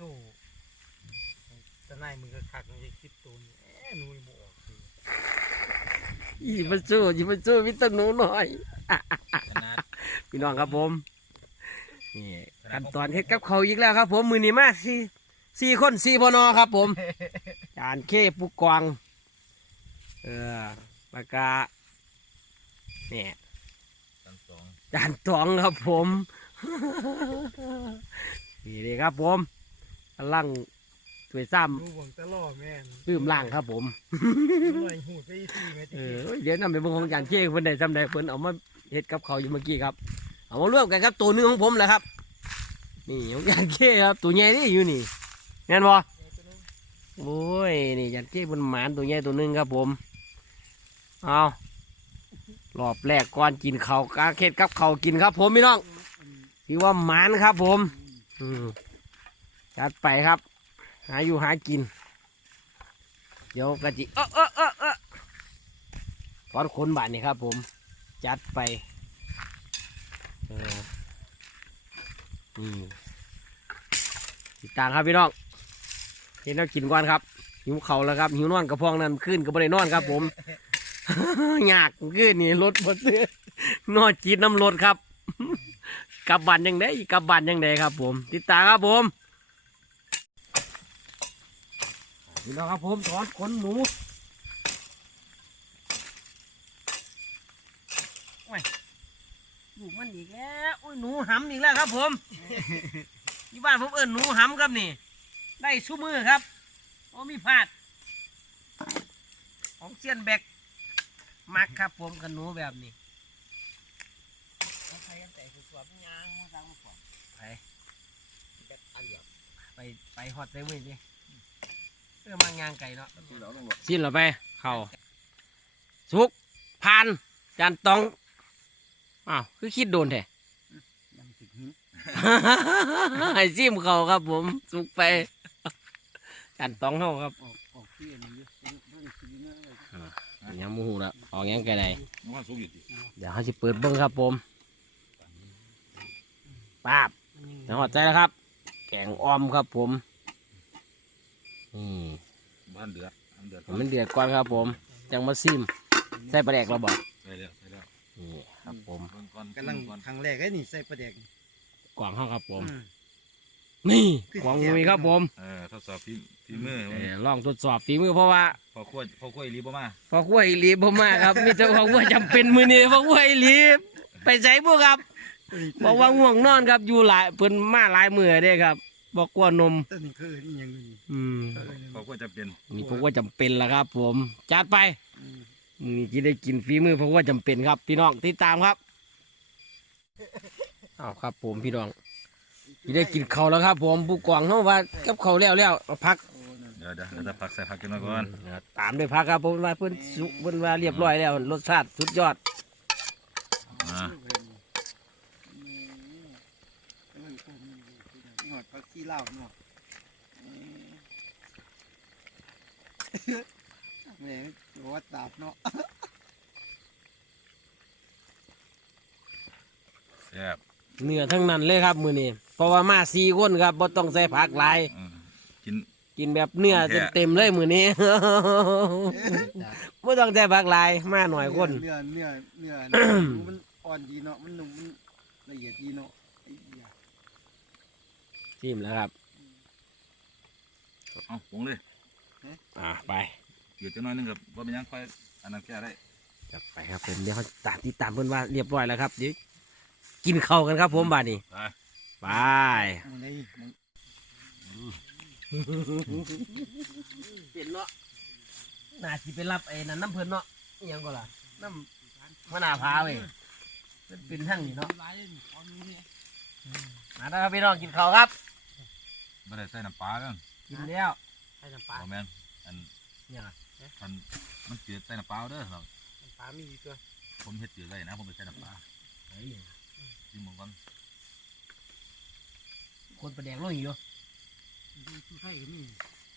ชว์จะนายมือก็คักมันจะคิดตัวนี่แอะหนูนี่บ่ออกคืออีมาสู้อีมาสู้มิตรหนูหน่อย ขนาดพี่น้องครับผมนี่ขั้นตอนเฮ็ดกับเขาวอีกแล้วครับ ผมมือนี้มาสี่สี่คนสี่พนอครับ ผมจานเคปุกกวางเออปากกาเนี่ยทั้งสอง จานตองครับผม นี่เลยครับผม กำลังถวยซ้หนูหวังตะล่อแม่นำตื้มล่างครับผมหน่วยหูดไปอีสี่เมตรเออเดี๋ยวนำไปเบิ่งของจานเคเพิ่นได้จำได้เพิ่นเอามาเฮ็ดกับเขาวอยู่เมื่อกี้ครับ เอามาร่วมกันครับตัวหนึงของผมแหละครับ นี่ของจานเคครับตัวใหญ่นี่อยู่นี่แม่นบ่โอ้ยนี่จานเคเพิ่นหมานตัวใหญ่ตัวหนึงครับผมเอารอบแรกก่อนกินเขาวกาเฮ็ดกับเขาวกินครับ ผมพี่น้องถือว่าหมานครับผม อืม จัดไปครับ หาอยู่หากิน เดี๋ยวกะจิเออเออเออเออถอนขนบาทนี่ครับผม จัดไปอออืมติดตามครับพี่น้อง เห็นแล้วกินก่อนครับ หิวเข่าแล้วครับ หิวนอนกระพองนั่นขึ้นก็ไม่ได้นอนครับ ผมอยากขึ้นนี่รถบดเสื้อนอนจีดน้ำรถครับกลับบ้านยังไงกลับบ้านยังไงครับ ผม ติดตามครับผม พี่น้องครับผมถอนขนหนูโอ้ยลูกมันอีกแล้วโอ้ยหนูหำอีกแล้วครับ ผมที่บ้านผมเอิ้นหนูหำครับนี่ ได้ชูมือครับโอ้มีพลาด ของเซียนแบกมักครับ ผมกับหนูแบบนี้เอาใครกันแต่คือสวบยางมาสั่งมาก่อนไปแบบอันเดียวไปไปฮอดได้มือดิ เออมางานไก่เนาะที่เราต้องสิ้นเหรอไป เข่าสุกผ่านจานตองอ้าวคือคิดโดนแท้ยังติดหินให้ซิมเขาครับผม สุกไปจานตองเท่าครับออกออกที่อันนี้เรื่องสีเนื้อเลยยังมูหูละออกยังไงไหนมันสูงอยู่ดิเดี๋ยวเขาจะเปิดเบิ้งครับผมป้าบเดี๋ยวหอดใจแล้วครับ แกงออมครับผม นี่บ้านเดือดอันเดือดให้มันเดือดก่อนครับ ผมจังมาซิมใส่ปลาแดกเราบอกใช่แล้วใช่แล้วนี่ครับผมเบิ่งก่อนกำลังก่อนครั้งแรกไอ้นี่ใส่ปลาแดกกวางห้องครับผม อืม นี่คือกวางเสียบมุยครับผมเออทดสอบฝีฝีมือเออลองทดสอบฝีมือเพราะว่าพอขั้วพอขั้วอีหลีบ่มาพอขั้วอีหลีบ่มาครับมีแต่พอขั้วจำเป็นมือนี่พอขั้วอีหลีไปใส่พวกครับบอกว่าง่วงนอนครับอยู่หลายเพิ่นมาหลายมือเด้ครับ บอกกลัวนมตัวนี้คือนี่ยังนี่อืมเออพอขั้วจะเป็นนี่พวกว่าจำเป็นละครับ ผมจัดไปอืมนี่จะได้กินฝีมือเพราะว่าจำเป็นครับ พี่น้องติดตามครับอ้าวครับ ผมพี่น้องจะได้กินเขาวแล้วครับ ผมผู้กองเขาว่ากับเขาวแล้วแล้วเอาพักโอ้นั่นเดี๋ยวเดี๋ยวเราจะพักใส่ผักกันมาก่อนเออตามด้วยพักครับผมว่าเพิ่นสุเพิ่นว่าเรียบร้อยแล้วรสชาติสุดยอด อ่า หอดพัก ขี้เหล้าเนาะแหม่บอกว่าตาบเนาะแซ่บเนื้อทั้งนั้นเลยครับ มือนี้เพราะว่ามาสี่คนครับบ่ต้องใส่ผักหลาย อืมกิน กินแบบเนื้อของแท้ เต็มๆเลยมือนี้ บ่ต้องใส่ผักหลาย มาหน่อยคน เนื้อเนื้อเนื้อมันอ่อนดีเนาะมันนุ่มมันละเอียดดีเนาะไอ้เหี้ย ชิมแล้วครับเอาผงเลยอ่าไปเกลือจะน้อยหนึงกับว่าเป็นหยังค่อยอันนั้นแก้ได้จับไปครับผมเดี๋ยวเขาตามที่ตามเพิ่นว่าเรียบร้อยแล้วครับเดี๋ยวกินข้าวกันครับ ผมบาดนี้ไปไปมันได้มันเป็นเนาะน่าสิไปรับไอ้นั่นน้ำเพิ่นเนาะอิหยังก็ล่ะน้ำมะนาวพาเว้ยเป็นเป็นทั้งนี่เนาะมาแล้วครับพี่น้องกินข้าวครับ ไม่ได้ใส่น้ำปลาเด้อกินแล้วให้น้ำปลาบ่แม่นอันเนี่ยมันมันเจือใส่น้ำปลาเด้อเราน้ำปลามีอยู่ตัวผมเฮ็ดเจือไว้นะผมไปใส่น้ำปลาเฮ้ยชิมมึงก่อนคนประแดงลงอยู่คือไข่นี่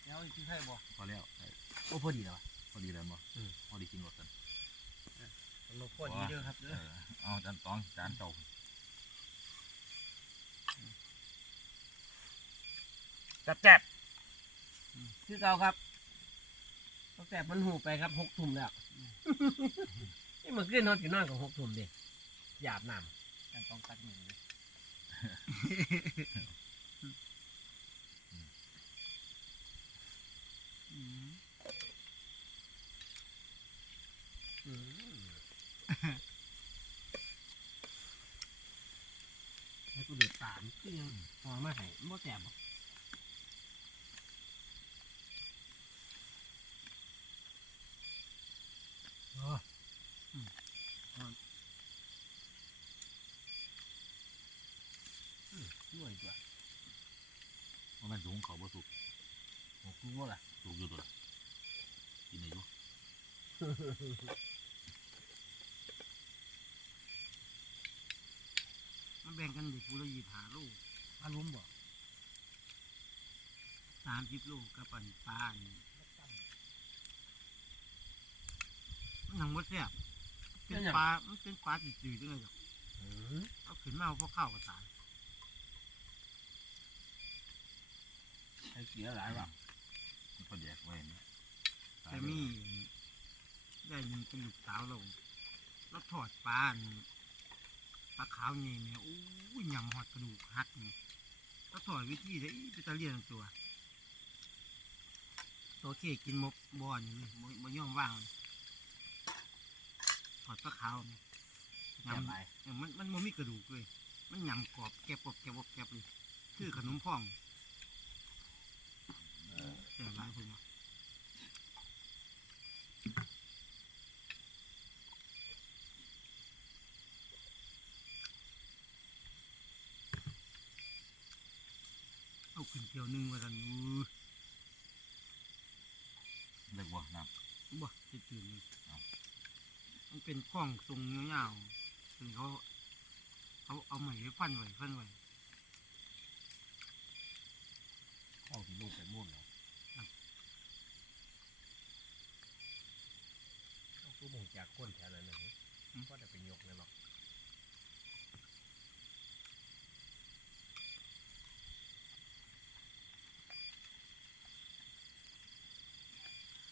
แล้วคือไข่บ่พอแล้วใส่โอ้พอดีแล้วพอดีแล้วบ่อืมพอดีกินหมดกันมันพอดีเด้อครับเออเอาจานตองจานเจ้าอ จับแจ็บคือเก่าครับจับแจ็บมันหูไปครับหกทุ่มแล้วนี่เมื่อคืนนอนสินอนกับหกทุ่มดิหยาบน้ำจังต้องตัดหนึ่งเลยอืมอืมให้กูเดือดตามคือยังพอมาให้บ่แสบบ่อ๋ออืมอ่อนอืมหน่วยตัว ว่า มันสูงเขาบ่สุกโอ้กูว่าล่ะสุกอยู่ตัวละกินได้อยู่มันแบ่งกันเด็กกูละยี่ห้าลูกอารมณ์บ่สามสิบลูกกับปันปลาอันมันยังมดแซ่บเป็นปลามันเป็นปลาจืดๆด้วยหรอกอืมเอาขึ้นมาเอาพวกข้าวก็ตาย ให้ เสียหลายว่ะมันก็แดกไว้นี่แต่มีได้หนึ่งเป็นลูกสาวเราแล้วทอดปลาอันปลาขาวนี่เนี่ยโอ้ยยำหอดกระดูกหักนี่แล้วถอดวิธีได้อีไปตะเลียนตัว ตัวเคกินมบบอนอยู่เลยบ่บ่ย่อมว่างเลยถอดปลาขาวนี่แซ่บหลายเออมันมันบ่มีกระดูกเลย มันยำกรอบแกบกรอบแกบกรอบแกบเลยคือขนมพ่อง แต่ร้ายผมว่าเอาขึ้นเที่ยวนึงว่าสันอู้เลิกบ่น้ำบ่จะตื่นมันเป็นข้องทรงยาวๆซึ่งเขาเขาเอาไหมไว้ฟันไว้ฟันไว้ข้าที่ลูกไปมุ่นแล้วเอากูมองจากคนแถวนั้นนะนี่ก็จะเป็นยกเลยหรอก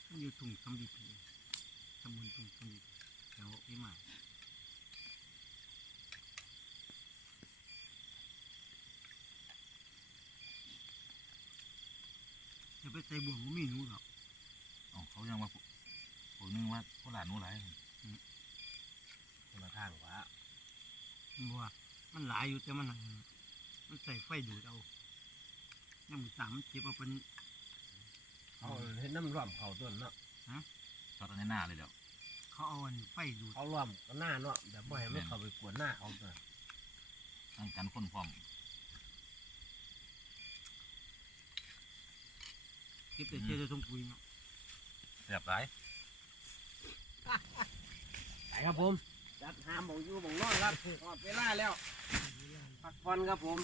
มันอยู่ตรงสำลีพีตำบลตรงสำลีแถวพี่หมายจะไปใส่บ่วงก็ไม่รู้หรอกำเอาเขายังว่าพวกนึงว่าเขา หลานหนู้หลายคนละทางวะบัวมันหลายอยู่แต่มันหั่นมันใส่ไฟดูดเอาน้ำมือสามมันเจ็บเอาเป็น เอาเห็นน้ำร่วมเขาต้นเนาะช็อตอันในหน้าเลยเดี๋ยวเขาเอาอันไฟดูดเขาร่วมก็หน้าเนาะแบบบ่ให้มันเข้าไปกวนหน้าเขาตัวตั้งกันคนพร้อมเก็บแต่เจอจะทงปุ๋ยเนาะแซ่บหลาย ไปครับผม จัดหามบอกอยู่บอกนอนครับหอดเวลาแล้ว พักผ่อนครับผม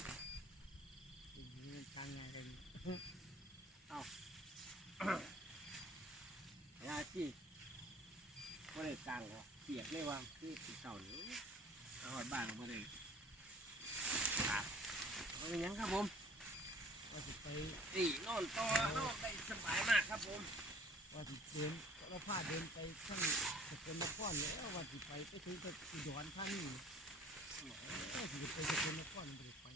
ทางไงได้ยาจีก็ได้กลางเหรอเปียกเลยว่าคือสีเก่าหรือเอาหอดบ้านมาเลยครับเอาเป็นหยังครับผมว่าจะไปนี่นอนต่อนอนได้สบายมากครับผม ว่าจะเดิน เราพาเดินไปข้างสกลนครแล้วว่าจะไปไปถึงไปอุดรธานีเออจะไปสกลนครไม่ได้ไป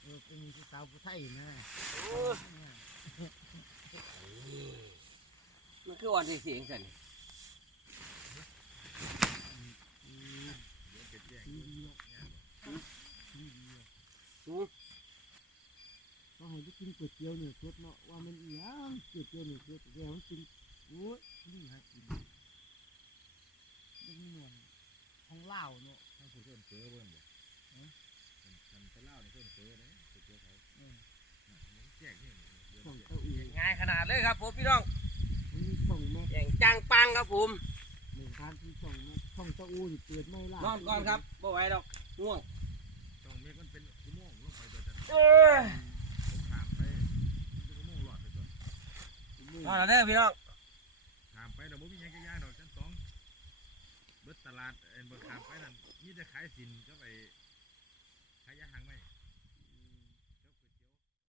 เออเป็นสาวผู้ไทยนะมันคือวันที่เสียงสันสูง เราให้ไปกินก๋วยเตี๋ยวเนี่ยสดเนาะว่ามันอีหยังก๋วยเตี๋ยวเนี่ยสดแต่มันเป็นโอ้ยนี่ฮะกินมันนวลของเล่าวเนาะถ้าคุณเพื่นเจอเพื่อนบ่ทำไปเล่าในเพื่อนเจอเลยเจอเขาเออแจกนี่ส่องเต้าอู่ง่ายขนาดเลยครับผมพี่น้องมันมีส่องมาแย่งจังปังครับผมหนึ่งพันที่ส่องมาส่องเต้าอู่นี่เปิดไม่ล่ะนอนก่อนครับบ่ไหวดอกง่วงต้องเมฆมันเป็นชั่วโมงลงไปตัวจะ เออ พอแล้ดอพี่น้องไปเราบ่มีหยังจะย่างดอกชั้นสองเบิดตลาดเอ็นบ่ขามไปนั่นนี่จะขายสินก็ไปขายยาหางไม